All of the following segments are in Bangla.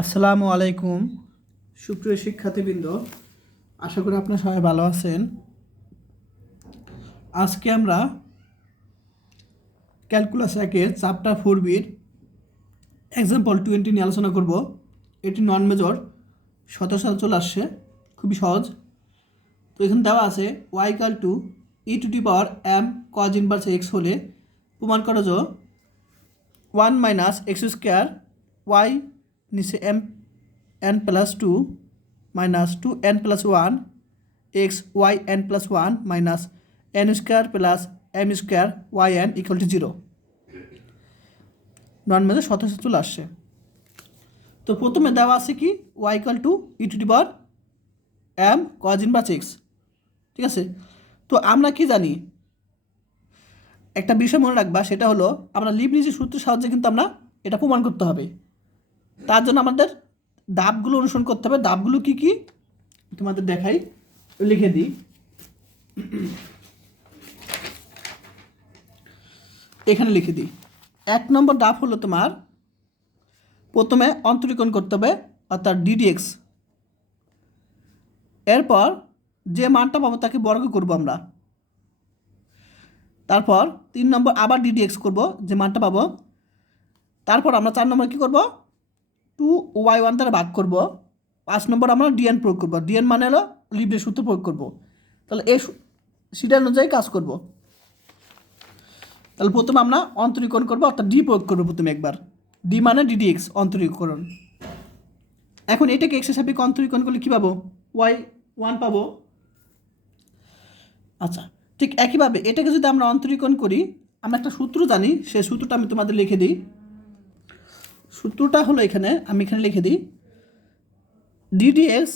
আসসালামু আলাইকুম সুপ্রিয় শিক্ষার্থীবৃন্দ, আশা করি আপনারা সবাই ভালো আছেন। আজকে আমরা ক্যালকুলাস একের চ্যাপ্টার 4বির এক্সাম্পল 20 নিয়ে আলোচনা করব। এটি নন মেজর, 17 সাল চলে আসছে, খুবই সহজ। তো এখানে দেওয়া আছে y equal to e⁻m cos inverse x হলে প্রমাণ করা যে 1 মাইনাস এক্স স্কোয়ার y নিচে n plus 2 minus 2n plus 1 x y n প্লাস 1 minus n square plus m square y n equal to 0 নন মেজর 17 চলে আসছে। তো প্রথমে দেওয়া আছে কি y equal to e⁻m cos inverse x, ঠিক আছে। তো আমরা কি জানি, একটা বিষয় মনে রাখবা, সেটা হলো আমরা লিবনিজের সূত্রের সাহায্যে কিন্তু আমরা এটা প্রমাণ করতে হবে। তার জন্য আমাদের ধাপগুলো অনুসরণ করতে হবে। ধাপগুলো কি কি তোমাদের দেখাই, লিখে দিই। এখানে লিখে দিই। 1 নম্বর ধাপ হলো তোমার প্রথমে অন্তরীকরণ করতে হবে, অর্থাৎ ddx। এরপর যে মানটা পাবো তাকে বর্গ করব আমরা। তারপর 3 নম্বর আবার ddx করব, যে মানটা পাবো। তারপর আমরা 4 নম্বর কী করব, 2y1 দ্বারা ভাগ করব। 5 নম্বর আমরা dn প্রয়োগ করব। dn মানে হলো লিবনিজ সূত্র প্রয়োগ করব। তাহলে এই সিরিয়াল অনুযায়ী কাজ করব। তাহলে প্রথমে আমরা অন্তরীকরণ করব, অর্থাৎ ডি প্রয়োগ করবো প্রথমে একবার। ডি মানে ddx অন্তরীকরণ। এখন এটাকে এক্স এর সাপেক্ষে অন্তরীকরণ করলে কী পাবো, y1 পাবো। আচ্ছা, ঠিক একইভাবে এটাকে যদি আমরা অন্তরীকরণ করি, আমরা একটা সূত্র জানি, সেই সূত্রটা আমি তোমাদের লিখে দিই। সূত্রটা হলো আমি এখানে লিখে দিই, ddx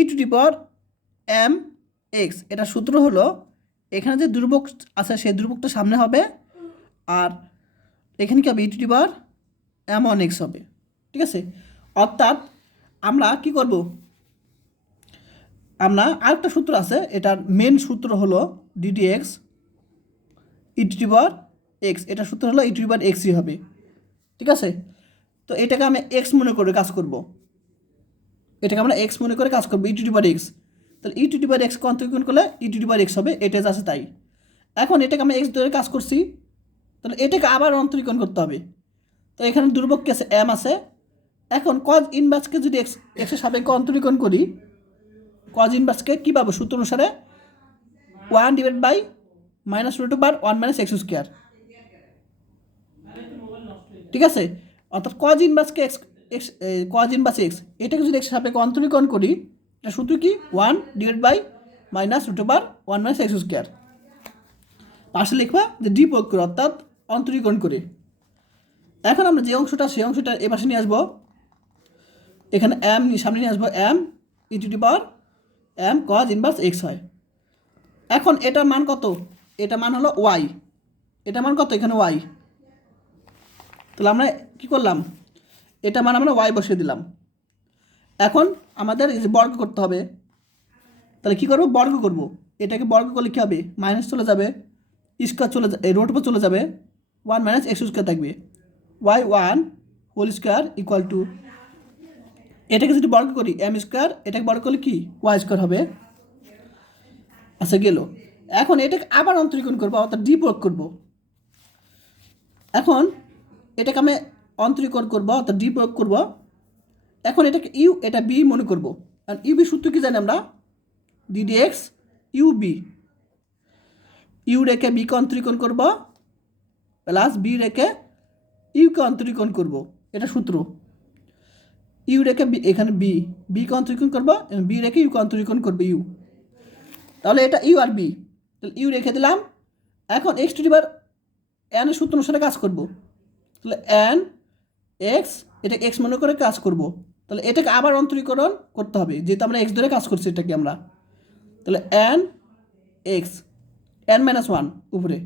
e⁻m x। এটা সূত্র হলো এখানে যে ধ্রুবক আছে সেই ধ্রুবকটা সামনে হবে, আর এখানে কি হবে e⁻m1x হবে, ঠিক আছে। অর্থাৎ আমরা কি করব, আমরা আরেকটা সূত্র আছে, এটার মেন সূত্র হলো ddx e⁻x। এটা সূত্র হলো e⁻xই হবে, ঠিক আছে। তো এটাকে আমি এক্স মনে করে কাজ করব, এটাকে আমরা এক্স মনে করে কাজ করবো, e⁻x। তাহলে e⁻x অন্তরীকরণ করলে e⁻x হবে, এটা আছে তাই। এখন এটাকে আমরা এক্স ধরে কাজ করছি, তাহলে এটাকে আবার অন্তরীকরণ করতে হবে। তো এখানে ধ্রুবক কি আছে, m আছে। এখন cos ইনভার্সকে যদি এক্সের সাপেক্ষে অন্তরীকরণ করি, cos ইনভার্সকে কী পাবো, সূত্র অনুসারে 1/-√1 - x স্কোয়ার, ঠিক আছে। অর্থাৎ cos ইনভার্সকে cos ইনভার্স এক্স, এটাকে যদি এক্সের সাপেক্ষে অন্তরীকরণ করি, এটা সূত্র কি 1/-√1 - x স্কোয়ার। পাশে লিখবা যে ডি প্রয়োগ করে, অর্থাৎ অন্তরীকরণ করে। এখন আমরা যে অংশটা, সেই অংশটা এ পাশে নিয়ে আসবো। এখানে m সামনে নিয়ে আসবো, m e⁻m cos inverse x হয়। এখন এটার মান কত, এটা মান হলো y, এটা মান কত, এখানে y। তাহলে আমরা কি করলাম, এটা মান আমরা y বসিয়ে দিলাম। এখন আমাদের এই যে বর্গ করতে হবে, তাহলে কী করবো, বর্গ করব। এটাকে বর্গ করলে কী হবে, মাইনাস চলে যাবে, স্কোয়ার চলে যাবে, রোড উপর চলে যাবে, 1 - x স্কোয়ার থাকবে, y1 whole square equal to, এটাকে যদি বর্গ করি m স্কোয়ার, এটাকে বর্গ করলে কি y স্কোয়ার হবে। আচ্ছা গেল। এখন এটাকে আবার অন্তরীকরণ করবো, অর্থাৎ ডি প্রয়োগ করব। এখন এটাকে আমি অন্তরীকরণ করবো, অর্থাৎ ডি প্রয়োগ করব। এখন এটাকে ইউ, এটা বি মনে করবো। কারণ ইউবি সূত্র কি জানি আমরা, ddx ইউবি, ইউ রেখে বিকে অন্তরীকরণ করব, প্লাস বি রেখে ইউকে অন্তরীকরণ করব, এটা সূত্র। ইউ রেখে বি, এখানে বিকে অন্তরীকরণ করবো, বি রেখে ইউকে অন্তরীকরণ করবে ইউ। তাহলে এটা ইউ আর বি, তাহলে ইউ রেখে দিলাম। এখন x⁻n এর সূত্র অনুসারে কাজ করব। তাহলে n x, এটা x মনে করে কাজ করব। তাহলে এটাকে আবার অন্তরীকরণ করতে হবে, যেহেতু আমরা x ধরে কাজ করছি এটাকে আমরা। তাহলে n x n-1 উপরে,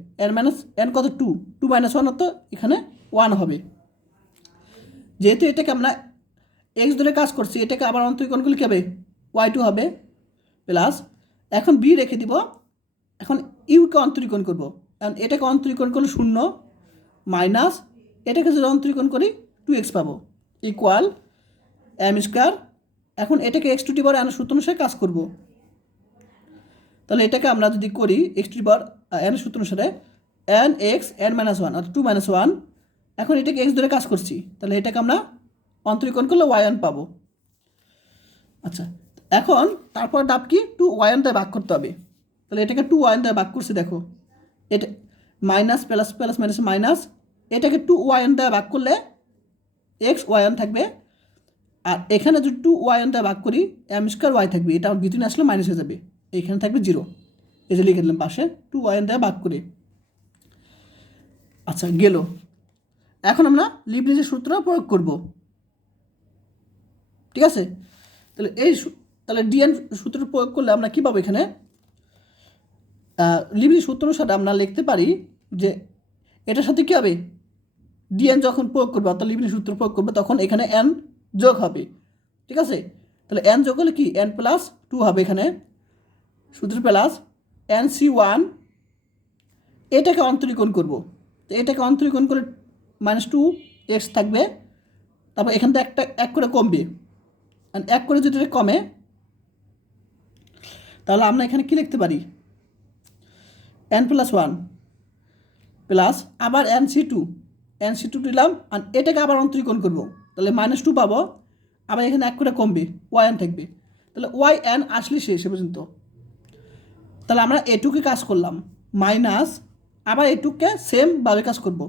n কত 2 - 1 অত এখানে 1 হবে। যেহেতু এটাকে আমরা x ধরে কাজ করছি, এটাকে আবার অন্তরীকরণ করলে কী হবে, y2 হবে, প্লাস এখন বি রেখে দিব। এখন ইউকে অন্তরীকরণ করব, কারণ এটাকে অন্তরীকরণ করলে 0 মাইনাস এটাকে যদি অন্তরীকরণ করি 2x পাবো, ইকুয়াল এম স্কোয়ার। এখন এটাকে x to the power n সূত্র অনুসারে কাজ করব। তাহলে এটাকে আমরা যদি করি x to the power n সূত্র অনুসারে n x n minus one অর্থাৎ 2 - 1। এখন এটাকে এক্স ধরে কাজ করছি, তাহলে এটাকে আমরা অন্তরীকরণ করলে ওয়াই1 পাবো। আচ্ছা, এখন তারপর ডাব কি 2y1 দিয়ে ভাগ করতে হবে। তাহলে এটাকে 2y1 দিয়ে ভাগ করছি, দেখো এটা minus plus plus minus minus, এটাকে 2y1 দিয়ে ভাগ করলে এক্স y1 থাকবে। আর এখানে যদি 2y1 দিয়ে ভাগ করি এম স্কোয়ার ওয়াই থাকবে, এটা ভিতরে আসলে মাইনাস হয়ে যাবে, এইখানে থাকবে 0। এই যে লিখে দিলাম পাশে 2y1 দিয়ে ভাগ করে। আচ্ছা গেল। এখন আমরা লিবনিজের সূত্র প্রয়োগ করব, ঠিক আছে। তাহলে তাহলে ডিএন সূত্র প্রয়োগ করলে আমরা কী পাবো, এখানে লিবনিজ সূত্র অনুসারে আমরা লিখতে পারি যে এটার সাথে কী হবে, ডিএন যখন প্রয়োগ করবে অর্থাৎ লিবনিজ সূত্র প্রয়োগ করবে তখন এখানে এন যোগ হবে, ঠিক আছে। তাহলে এন যোগ হলে কি n+2 হবে, এখানে সূত্র প্লাস NC1। এটাকে অন্তরীকরণ করব, তো এটাকে অন্তরীকরণ করে -2x থাকবে। তারপর এখান থেকে একটা এক করে কমবে, আর এক করে যদি এটা কমে তাহলে আমরা এখানে কি লিখতে পারি, n+1 প্লাস আবার NC2 দিলাম, আর এটাকে আবার অন্তরীকরণ করব, তাহলে -2 পাবো। আবার এখানে এক করে কমবে, yn থাকবে, তাহলে yn আসলে শেষ পর্যন্ত। তাহলে আমরা এটুকে কাজ করলাম মাইনাস, আবার এটুকে সেমভাবে কাজ করব।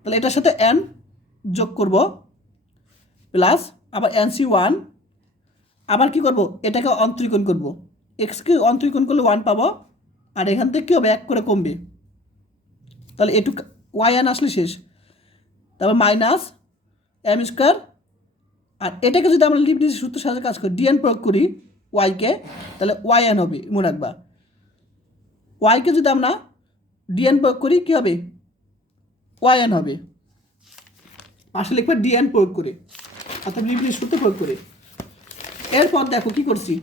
তাহলে এটার সাথে n যোগ করব প্লাস আবার NC1, আবার কি করব, এটাকে অন্তরীকরণ করব, এক্সকে অন্তরীকরণ করলে 1 পাবো, আর এখান থেকে কী হবে এক করে কমবে, তাহলে এটুকু yn আসলে শেষ। তারপর মাইনাস এম স্কোয়ার, আর এটাকে যদি আমরা লিবনিজ সূত্রের সাথে কাজ করি ডিএন প্রয়োগ করি ওয়াইকে, তাহলে yn হবে, মনে রাখবা। ওয়াইকে যদি আমরা ডিএন প্রয়োগ করি কী হবে, yn হবে। পাশে লিখবে ডিএন প্রয়োগ করে অর্থাৎ লিবনিজ সূত্র প্রয়োগ করে। এরপর দেখো কি করছি,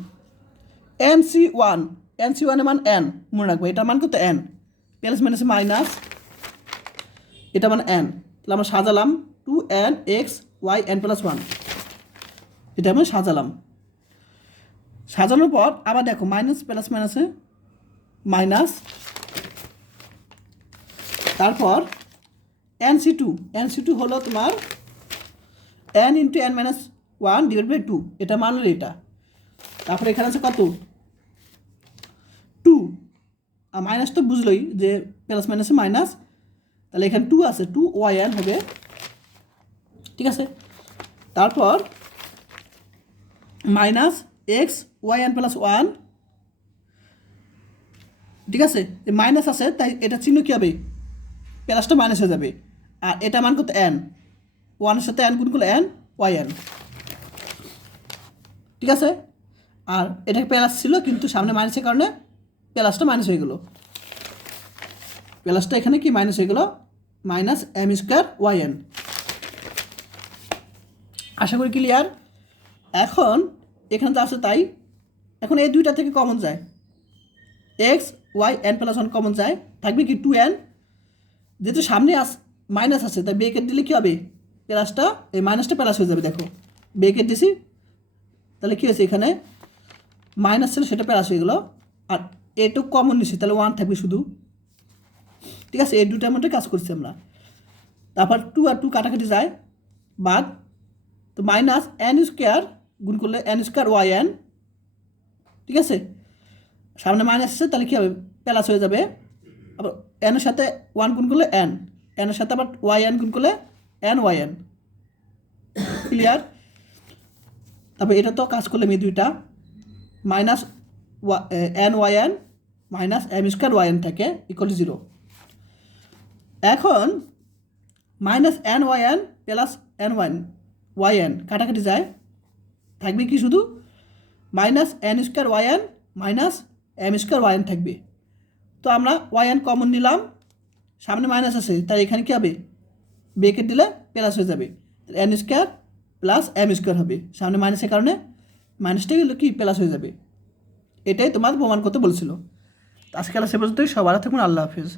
NC1 এর মান n, মনে রাখবো এটার মান কত n, প্লাস মাইনাস মাইনাস এটা মান n। তাহলে আমরা সাজালাম 2n x y n+1, এটা আমরা সাজালাম। সাজানোর পর আবার দেখো মাইনাস প্লাস মাইনাসে মাইনাস, তারপর NC2 হলো তোমার n × n-1/2, এটা মান হলো এটা। তারপরে এখানে আছে কত 2, আর মাইনাস তো বুঝলোই যে প্লাস মাইনাসে মাইনাস, তাহলে এখানে 2 আছে, 2yn হবে, ঠিক আছে। তারপর মাইনাস x yn+1, ঠিক আছে। মাইনাস আছে তাই এটা চিহ্ন কী হবে, প্লাসটা মাইনাস হয়ে যাবে, আর এটা মান কত n, 1 এর সাথে n গুণ করলে yn, ঠিক আছে। আর এটা প্লাস ছিল কিন্তু সামনে মাইনাসের কারণে প্লাসটা মাইনাস হয়ে গেল, প্লাসটা এখানে কি মাইনাস হয়ে গেল, -m² yn। আশা করি ক্লিয়ার। এখন এখানে তো আছে তাই, এখন এই দুইটা থেকে কমন যায়, x y n+1 কমন যায়, থাকবে কি 2n, যেহেতু সামনে মাইনাস আছে তাই ব্রেকেট দিলে কী হবে, প্লাসটা এই মাইনাসটা প্লাস হয়ে যাবে, দেখো ব্রেকেট দিছি, তাহলে কী হয়েছে এখানে মাইনাস ছিল সেটা প্লাস হয়ে গেলো, আর এটুকু কমন নিছি তাহলে 1 থাকবে শুধু, ঠিক আছে। এই দুটার মধ্যে কাজ করছি আমরা। তারপর 2 আর 2 কাটাকাটি যায়, বাদ, তো -n² গুণ করলে n² yn, ঠিক আছে। সামনে মাইনাস আছে তাহলে কী হবে প্লাস হয়ে যাবে, আবার n এর সাথে 1 গুণ করলে n এর সাথে আবার yn গুণ করলে nyn, ক্লিয়ার। তারপর এটা তো কাজ করলে এই দুইটা -nyn -m² থাকে =0। এখন -nyn প্লাস yn কাটাকাটি যায়, থাকবে কি শুধু -n² yn -m² yn থাকবে। তো আমরা yn কমন নিলাম, সামনে মাইনাস আছে তাই এখানে কী হবে ব্রেকেট দিলে প্লাস হয়ে যাবে, n² + m² হবে, সামনে মাইনাসের কারণে মাইনাসটা কি প্লাস হয়ে যাবে। এটাই তোমার প্রমাণ করতে বলছিল। আজকাল সে পর্যন্তই, সবার থাকুন, আল্লাহ হাফিজ।